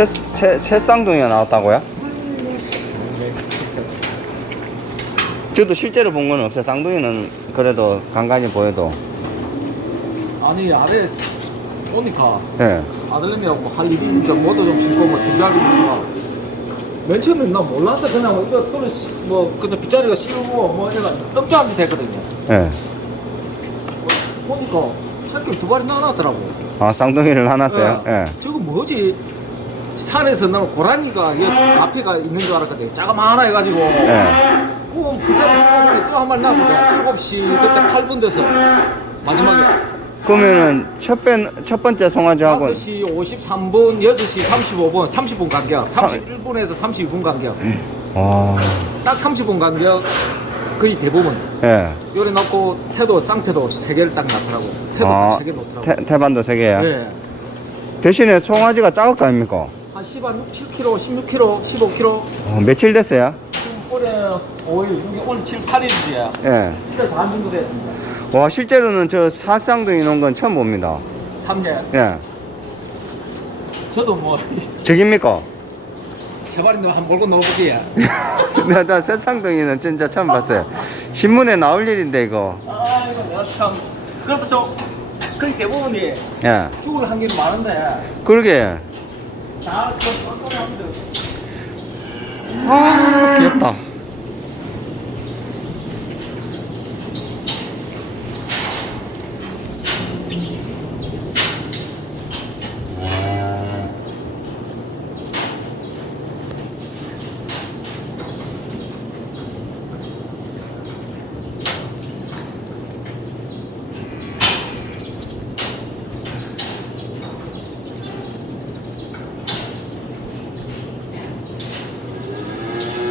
새, 새, 새 쌍둥이가 나왔다고요? 저도 실제로 본 건 없어요. 쌍둥이는 그래도 간간히 보여도. 아니 아래 오니까 예. 아들내미하고 뭐할 일이 있니까 모두 좀 싣고 뭐 준비하기 있지만 맨 처음에 나 몰랐어 그냥 이거 또는 뭐 그냥 빗자리가 씌우고 뭐 해가 깜짝이 됐거든요 예. 보니까 새끼 두 마리 나왔더라고 아, 쌍둥이를 하나 놨어요? 예. 예. 저거 뭐지 산에서 나는 고라니가 이게 가피가 있는 줄 알았거든 자그마하나 해가지고 예. 어, 빗자리 씌우고 또한 마리 나왔거든 7시 그때 8분 돼서 마지막에 그러면은 첫, 번, 첫 번째 송아지하고 5시 53분, 6시 35분, 30분 간격, 31분에서 32분 간격, 와, 딱 30분 간격 거의 대부분. 예. 요래 넣고 태도, 쌍태도 세 개를 딱 넣더라고. 태도 아, 세개 넣더라고. 태, 태반도 세 개야. 네. 대신에 송아지가 작을 거 아닙니까? 한 10, 한 6, 7kg, 16kg, 15kg. 어, 며칠 됐어요? 지금 올해 5일, 이게 오늘 7, 8일이야. 예. 반 정도 됐습니다. 와, 실제로는 저 사쌍둥이 놓은 건 처음 봅니다. 3년. 예. 저도 뭐, 저깁니까? 세 마리 한번 몰고 놀아볼게요. 나, 나 새쌍둥이는 진짜 처음 봤어요. 신문에 나올 일인데, 이거. 아, 이거 내가 참. 그래도 좀, 거의 대부분이 예. 죽을 확률이 많은데, 그러게. 뻔뻔합니다. 아, 귀엽다.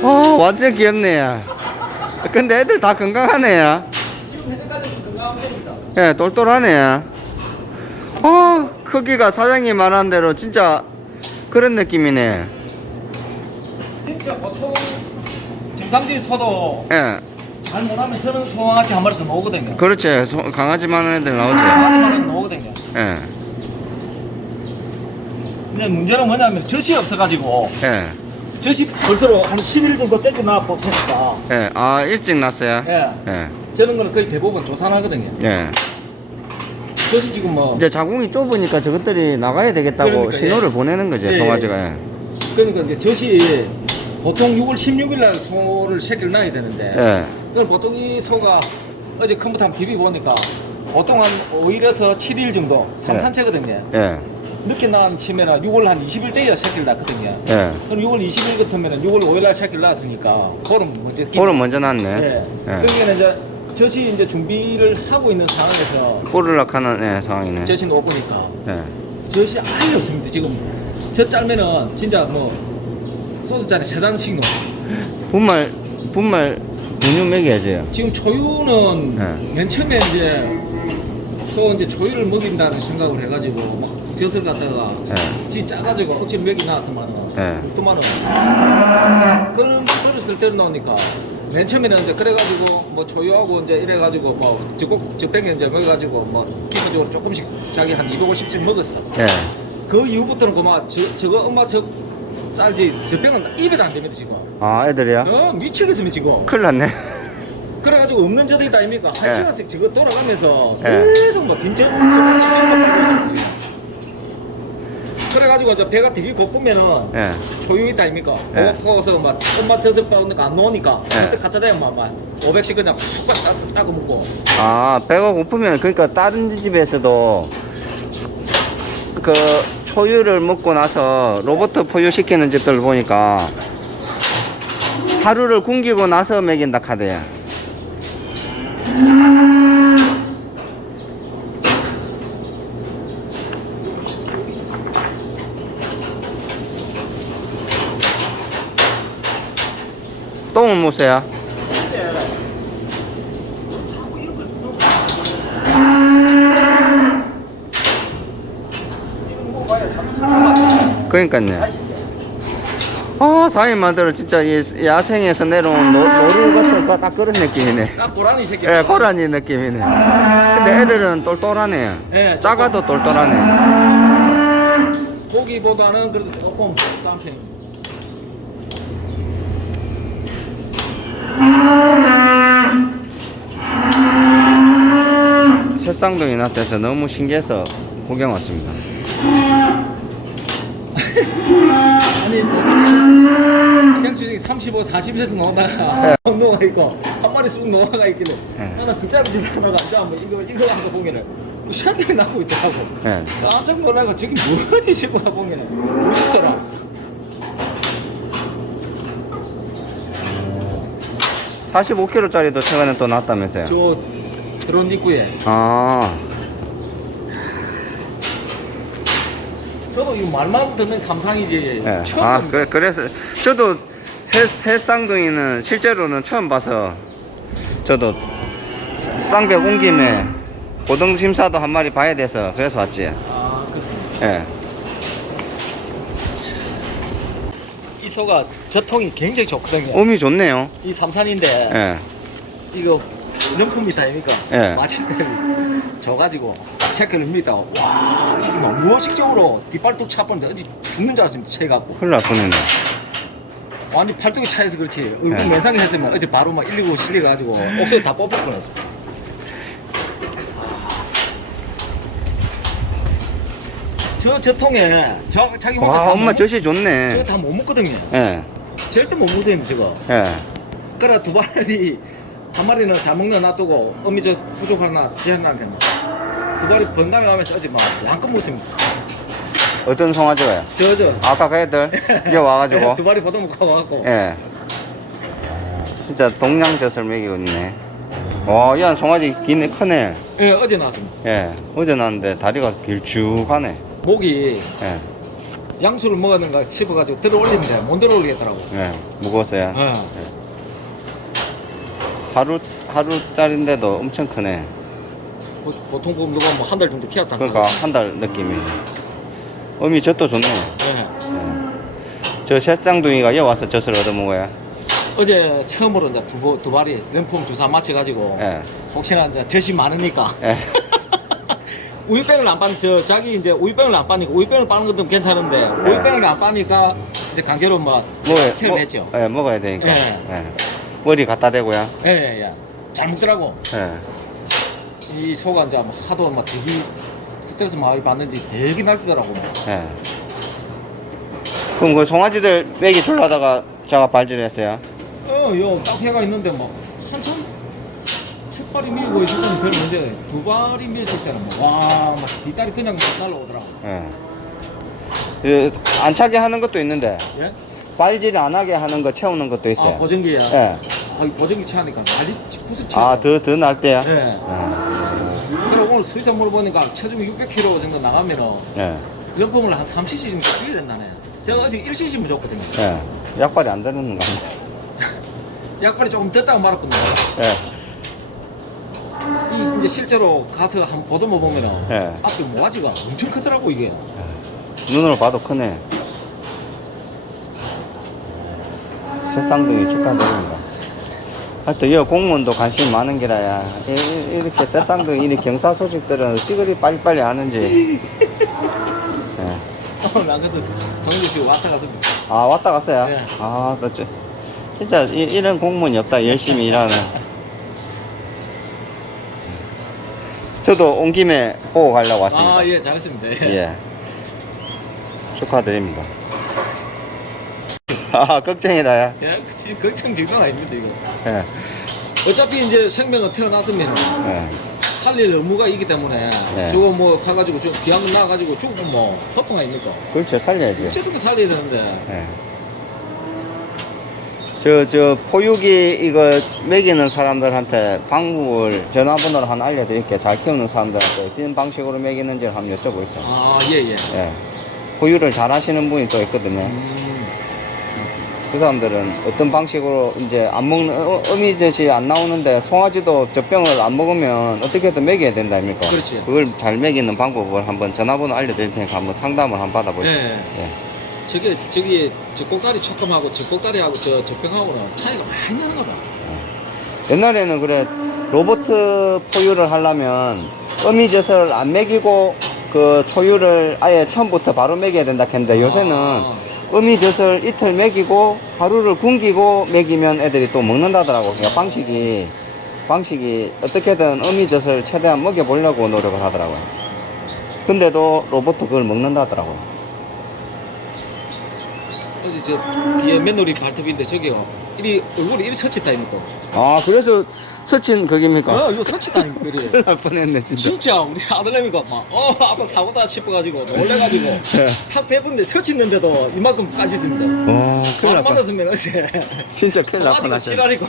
아, 완전 귀엽네. 근데 애들 다 건강하네. 지금 현재까지 건강하면 됩니다. 예, 똘똘하네. 어, 크기가 사장님 말한 대로 진짜 그런 느낌이네. 진짜 보통 정상적인 소도 예, 잘 못하면 저는 소강아지 한 마리씩 나오거든요. 그렇지. 소- 강아지 많은 애들 나오지. 강아지만 나오거든요. 예, 근데 문제는 뭐냐면 젖이 없어가지고 예, 젖이 벌써 한 10일 정도 떼겨나 뽑혔다. 예. 아, 일찍 났어요? 예. 예, 저런 거는 거의 대부분 조산하거든요. 예. 젖이 지금 뭐 이제 자궁이 좁으니까 저것들이 나가야 되겠다고 그러니까, 신호를 보내는 거죠, 예, 송아지가. 예. 그러니까 이제 젖이 보통 6월 16일 날 소를 새끼를 낳아야 되는데 예, 그럼 보통 이 소가 어제 컴퓨터 한번 비비 보니까 보통 한 5일에서 7일 정도 삼산체거든요. 예, 늦게 낳은 치면은 6월 한 20일 때야 새끼를 낳거든요. 예. 그럼 6월 20일 같으면은 6월 5일 날 새끼를 낳았으니까 보름 먼저 끼. 볼은 먼저 났네. 예. 예. 그러니까 이제 젖이 이제 준비를 하고 있는 상황에서 뽀르락 하는 예, 상황이네. 젖이 높으니까 예. 젖이 아예 없습니다. 지금 젖 짤면은 진짜 뭐 소주잔에 세 잔씩 넣어. 분말, 분말, 분유 먹여야죠. 지금 초유는 네. 맨 처음에 이제 소 이제 초유를 먹인다는 생각을 해가지고 막 젖을 갖다가 예, 지 짜가지고 억지로 먹이 나왔더만은 네. 또만은 그런 그릇을 때려 나오니까 맨 처음에는 이제 그래가지고 뭐 초유하고 이제 이래가지고 뭐 적곡 적뱅이 이제 먹어가지고 뭐 기본적으로 조금씩 자기 한 250씩 먹었어. 예. 그 이후부터는 그만 저 저거 엄마 저 짤지 저병은 입에도 안 됩니다 지금. 아, 애들이요? 어 미치겠으면 지금. 큰일 났네. 그래가지고 없는 저들이다 아닙니까? 한 예. 시간씩 저거 돌아가면서 예. 계속 뭐 빈정 저거 있어요 지금. 그래가지고 저 배가 되게 고프면은 예. 초유이다 아닙니까? 예. 고파서 막 엄마 젖을 빠오니까 안 놓으니까 예. 그때 갖다 대면 막, 막 500씩 그냥 쑥 따, 따고 먹고 아, 배가 고프면, 그러니까 다른 집에서도 그 초유를 먹고 나서 로봇 포유시키는 집들 보니까 하루를 굶기고 나서 먹인다 카드야. 똥은 참 슴슴하네 그러니까요. 아, 사인마들 진짜 이 야생에서 내려온 노, 노루 같은 거 딱 그런 느낌이네. 딱 고라니 새끼 예, 고라니 느낌이네. 근데 애들은 똘똘하네. 예, 작아도 똘똘하네. 고기보다는 그래도 조금 폼땀 새쌍둥이 났대서 너무 신기해서 구경 왔습니다. 아니 보통 시장 주식이 35, 40에서 나오다가 넘어가 있고 한 마리 쑥 넘어가 있길래 네. 나는 빗자루 집 하다가 앉아 뭐 이거 이거 한거 보면은 시간이 나고 있더라고. 예. 깜짝 놀라고 저기 뭐지 싶어 보면은 무섭더라. 45kg짜리도 최근에 또 났다면서요? 저 드론 입구에 아, 저도 이 말만 듣는 삼상이지 예. 처음 아. 그, 그래서 저도 새, 새 쌍둥이는 실제로는 처음 봐서 저도 쌍- 쌍벽 온 김에 고등 심사도 한 마리 봐야 돼서 그래서 왔지. 아 그렇습니다. 예. 이 소가 저통이 굉장히 좋거든요. 몸이 좋네요. 이 삼산인데 예. 이거 명품이 다니니까 예. 마침내 져가지고 체크를 밉니다. 와 이게 막 무의식적으로 뒷발뚝 차버는데 어디 죽는 줄 알았습니다. 체 갖고 큰일 날 뻔했네. 완전 팔뚝이 차해서 그렇지 얼굴 예. 면상이 했으면 어제 바로 막 119 실려가지고 옥수수 다 뽑힐 뻔했어. 저 저 통에 저 자기 혼자 와, 다 엄마 못, 젖이 좋네. 저거 다못 먹거든요. 예. 절대 못 먹어요 저거. 예. 그래 두 마리 한 마리는 잘 먹는 놔두고 어미 저 부족하나 제한나한테 두 마리 번갈아 가면서 어제 막 양껏 먹습니다. 어떤 송아지가요? 저저 아까 그 애들 이제 와가지고 두 마리 받아 먹고 와갖고 예 진짜 동양젖을 먹이고 있네 와 이 한 송아지 기네 크네 예, 어제 나왔습니다. 예 어제 나왔는데 다리가 길쭉하네 목이 예, 양수를 먹었는가 씹어가지고 들어 올리는데 못 들어 올리겠더라고. 예 무거웠어요 예. 하루 하루짜리인데도 엄청 크네 보- 보통 보면 누가 뭐 한 달 정도 키웠다. 그러니까 한 달 느낌이 어미 젖도 좋네 예. 예. 저 새쌍둥이가 여기 와서 젖을 얻어먹어야 어제 처음으로 이제 두, 보- 두 마리 램폼 주사 맞춰가지고 예. 혹시나 이제 젖이 많으니까 예. 우유병을 안 빠니 저 자기 이제 우유병을 안 빠니까 우유병을 빠는 것도 괜찮은데 우유병을 안 빠니까 이제 강제로 뭐 먹어야, 케어를 했죠. 예, 먹어야 되니까 예. 예. 머리 갖다 대고요 예예예. 잘 먹더라고. 예. 이 소가 이제 뭐 하도 막 되게 스트레스 많이 받는지 되게 날뛰더라고. 예. 그럼 그 송아지들 먹이 줄라다가 제가 발질했어요. 어, 요 깡패가 있는데 막 한참 첫 발이 밀고 있을 때는 별로 없는데 두 발이 밀었을 때는 막 와, 막 뒷다리 그냥 막 날라오더라고. 예. 그, 안 차게 하는 것도 있는데 예? 발질 안 하게 하는 거 채우는 것도 아, 있어요. 보정기야. 예. 아, 이 보정기 차니까 난리 부스쳐. 아, 더, 더 날 때야? 예. 그래 오늘 수의사 물어보니까 체중이 600kg 정도 나가면은 예. 연봉을 한 3cc 정도 줄여야 된다네. 제가 어제 1cc면 줬거든요. 예. 약발이 안 되는 거 아니야? 약발이 조금 됐다고 말았거든요. 예. 이 이제 실제로 가서 한번 보듬어 보면은 예. 앞에 모아지가 엄청 크더라고 이게. 눈으로 봐도 크네. 새쌍둥이 축하드립니다. 하여튼 이 공무원도 관심이 많은 게라야. 이- 이- 이렇게 새쌍둥이 경사 소식들은 찌그리 빨리빨리 하는지. 예. 오늘 안 그래도 성주 씨 왔다 가서 아 왔다 갔어요? 네. 아, 나 진짜 이, 이런 공무원이 없다. 열심히 일하는. 저도 온 김에 보고 가려고 왔습니다. 아 예 잘했습니다. 예. 예. 축하드립니다. 아, 걱정이라요. 예, 그치, 걱정 질병 아닙니다 이거. 예. 어차피 이제 생명을 태어났으면 예. 살릴 의무가 있기 때문에 네. 저거 뭐 가가지고 저 기한 나가지고 죽으면 뭐 보통 아닙니까? 그렇죠. 살려야죠. 어쨌든 살려야 되는데. 예. 저, 저, 포육이 이거 먹이는 사람들한테 방법을 전화번호를 하나 알려드릴게요. 잘 키우는 사람들한테 어떤 방식으로 먹이는지 한번 여쭤보겠어요. 아 예 예. 예. 포유를 잘 하시는 분이 또 있거든요. 음, 그 사람들은 어떤 방식으로 이제 안 먹는, 어, 어미젖이 안 나오는데 송아지도 젖병을 안 먹으면 어떻게든 먹여야 된다 아닙니까? 그렇지. 그걸 잘 먹이는 방법을 한번 전화번호 알려드릴 테니까 한번 상담을 한번 받아보세요. 예. 예. 저게 저기 저 꼭다리 촉감하고 저 꼭다리하고 저 젖병하고는 차이가 많이 나는가 봐. 옛날에는 그래 로버트 포유를 하려면 어미젖을 안 먹이고 그 초유를 아예 처음부터 바로 먹여야 된다 했는데 요새는 아. 어미젖을 이틀 먹이고 하루를 굶기고 먹이면 애들이 또 먹는다더라고. 그러니까 방식이 방식이 어떻게든 어미젖을 최대한 먹여보려고 노력을 하더라고요. 근데도 로봇도 그걸 먹는다더라고요. 어디 저 뒤에 맨놀이 발톱인데 저기요. 이리 얼굴이 이리 서쳤다니까. 아 그래서 서친 거깁니까? 어, 이거 서쳤다니까 그래. 큰일 날 뻔했네 진짜. 진짜 우리 아들내미가 막 어 아빠 사고다 싶어가지고 놀래가지고 네. 탁 빼본데 서쳤는데도 이만큼 까지 있습니다. 와 큰일 말날 뻔. 맞았으면 어제 진짜 큰일 날 뻔하셨네. 지랄이고